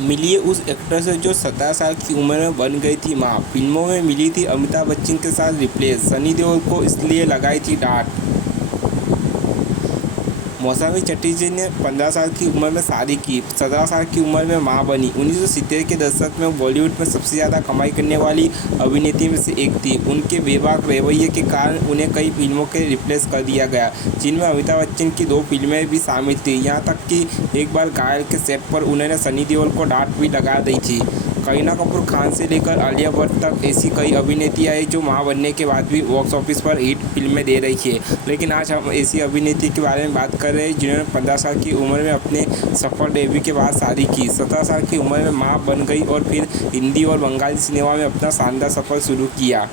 मिली उस एक्ट्रेस से जो 17 साल की उम्र में बन गई थी मां। फिल्मों में मिली थी अमिताभ बच्चन के साथ रिप्लेस। सनी देओल को इसलिए लगाई थी डांट। मौसमी चटर्जी ने 15 साल की उम्र में शादी की, 17 साल की उम्र में मां बनी। 1970 के दशक में बॉलीवुड में सबसे ज़्यादा कमाई करने वाली अभिनेत्री में से एक थी। उनके बेबाक रवैये के कारण उन्हें कई फिल्मों के रिप्लेस कर दिया गया, जिनमें अमिताभ बच्चन की 2 फिल्में भी शामिल थी। यहाँ तक कि एक बार घायल के सेट पर उन्होंने सनी देओल को डांट भी लगा दी थी। करीना कपूर खान से लेकर आलिया भट्ट तक ऐसी कई अभिनेत्रियाँ हैं जो मां बनने के बाद भी बॉक्स ऑफिस पर हिट फिल्में दे रही है। लेकिन आज हम ऐसी अभिनेत्री के बारे में बात कर रहे हैं जिन्होंने 15 साल की उम्र में अपने सफल डेब्यू के बाद शादी की, 17 साल की उम्र में मां बन गई और फिर हिंदी और बंगाली सिनेमा में अपना शानदार सफर शुरू किया।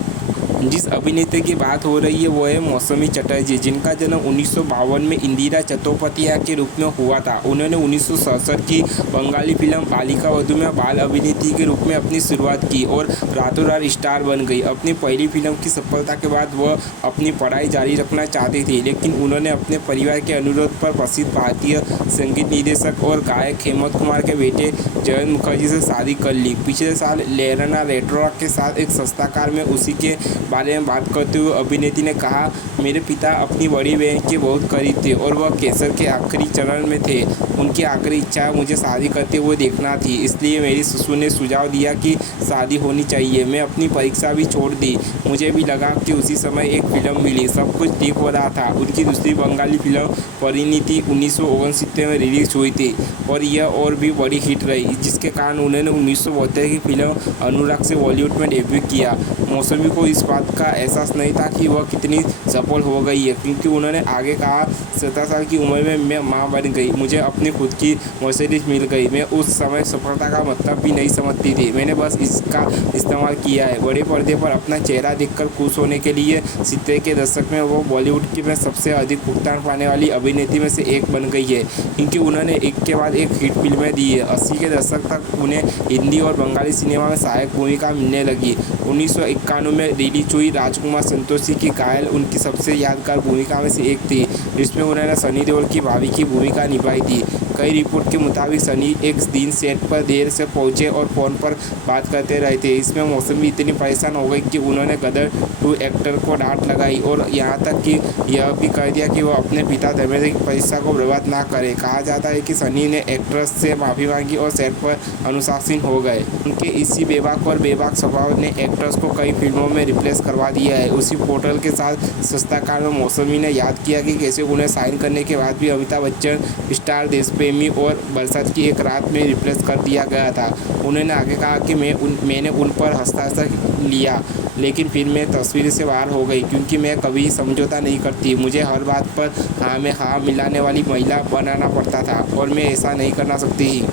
जिस अभिनेत्री की बात हो रही है वो है मौसमी चटर्जी, जिनका जन्म 1952 में इंदिरा चट्टोपाध्याय के रूप में हुआ था। उन्होंने 1967 की बंगाली फिल्म बालिका वधू में बाल अभिनेत्री के रूप में अपनी शुरुआत की और रातों रात स्टार बन गई। अपनी पहली फिल्म की सफलता के बाद वह अपनी पढ़ाई जारी रखना चाहती थी, लेकिन उन्होंने अपने परिवार के अनुरोध पर प्रसिद्ध भारतीय संगीत निर्देशक और गायक हेमंत कुमार के बेटे जयंत मुखर्जी से शादी कर ली। पिछले साल लेरना रेट्रो के साथ एक सस्ता कार में उसी के बारे में बात करते हुए अभिनेत्री ने कहा, मेरे पिता अपनी बड़ी बहन के बहुत करीब थे और वह कैंसर के आखिरी चरण में थे। उनकी आखिरी इच्छा मुझे शादी करते हुए देखना थी, इसलिए मेरी ससुर ने सुझाव दिया कि शादी होनी चाहिए। मैं अपनी परीक्षा भी छोड़ दी। मुझे भी लगा कि उसी समय एक फिल्म मिली, सब कुछ ठीक हो रहा था। उनकी दूसरी बंगाली फिल्म परिणीति 1969 में रिलीज हुई थी और यह और भी बड़ी हिट रही, जिसके कारण उन्होंने 1972 की फिल्म अनुराग से बॉलीवुड में डेब्यू किया। मौसमी को इस बात का एहसास नहीं था कि वह कितनी सफल हो गई है, क्योंकि उन्होंने आगे कहा, 17 साल की उम्र में मैं मां बन गई, मुझे अपनी खुद की मर्सिडीज मिल गई। मैं उस समय सफलता का मतलब भी नहीं समझती थी, मैंने बस इसका इस्तेमाल किया है। बड़े पर्दे पर अपना चेहरा देखकर खुश होने के लिए 70 के दशक में वो बॉलीवुड की में सबसे अधिक भुगतान पाने वाली अभिनेत्री में से एक बन गई है, क्योंकि उन्होंने एक के बाद एक हिट फिल्में दी है। 80 के दशक तक उन्हें हिंदी और बंगाली सिनेमा में सहायक भूमिका मिलने लगी। 1991 में रिलीज हुई राजकुमार संतोषी की घायल उनकी सबसे यादगार भूमिका में से एक थी, जिसमें उन्होंने सनी देओल की भाभी की भूमिका निभाई थी। कई रिपोर्ट के मुताबिक सनी एक दिन सेट पर देर से पहुंचे और फ़ोन पर बात करते रहे थे। इसमें मौसमी इतनी परेशान हो गई कि उन्होंने गदर 2 एक्टर को डांट लगाई और यहाँ तक कि यह भी कह दिया कि वो अपने पिता धर्मेंद्र की परीक्षा को बर्बाद ना करे। कहा जाता है कि सनी ने एक्ट्रेस से माफ़ी मांगी और सेट पर अनुशासन हो गए। उनके इसी बेबाक और बेबाक स्वभाव ने एक्ट्रेस को कई फिल्मों में रिप्लेस करवा दिया है। उसी पोर्टल के साथ सस्ता कार में मौसमी ने याद किया कि कैसे उन्हें साइन करने के बाद भी अमिताभ बच्चन, स्टार, देशप्रेमी और बरसात की एक रात में रिप्लेस कर दिया गया था। उन्होंने आगे कहा कि मैंने उन पर हस्ताक्षर लिया, लेकिन फिर मैं तस्वीर से बाहर हो गई, क्योंकि मैं कभी समझौता नहीं करती। मुझे हर बात पर हाँ में हाँ मिलाने वाली महिला बनाना पड़ता था और मैं ऐसा नहीं करना सकती।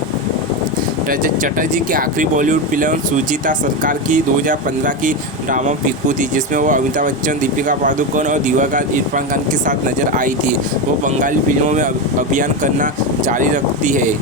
चटर्जी की आखिरी बॉलीवुड फिल्म सुजीता सरकार की 2015 की ड्रामा पीकू थी, जिसमें वो अमिताभ बच्चन, दीपिका पादुकोण और दिवंगत इरफान खान के साथ नजर आई थी। वो बंगाली फिल्मों में अभिनय करना जारी रखती है।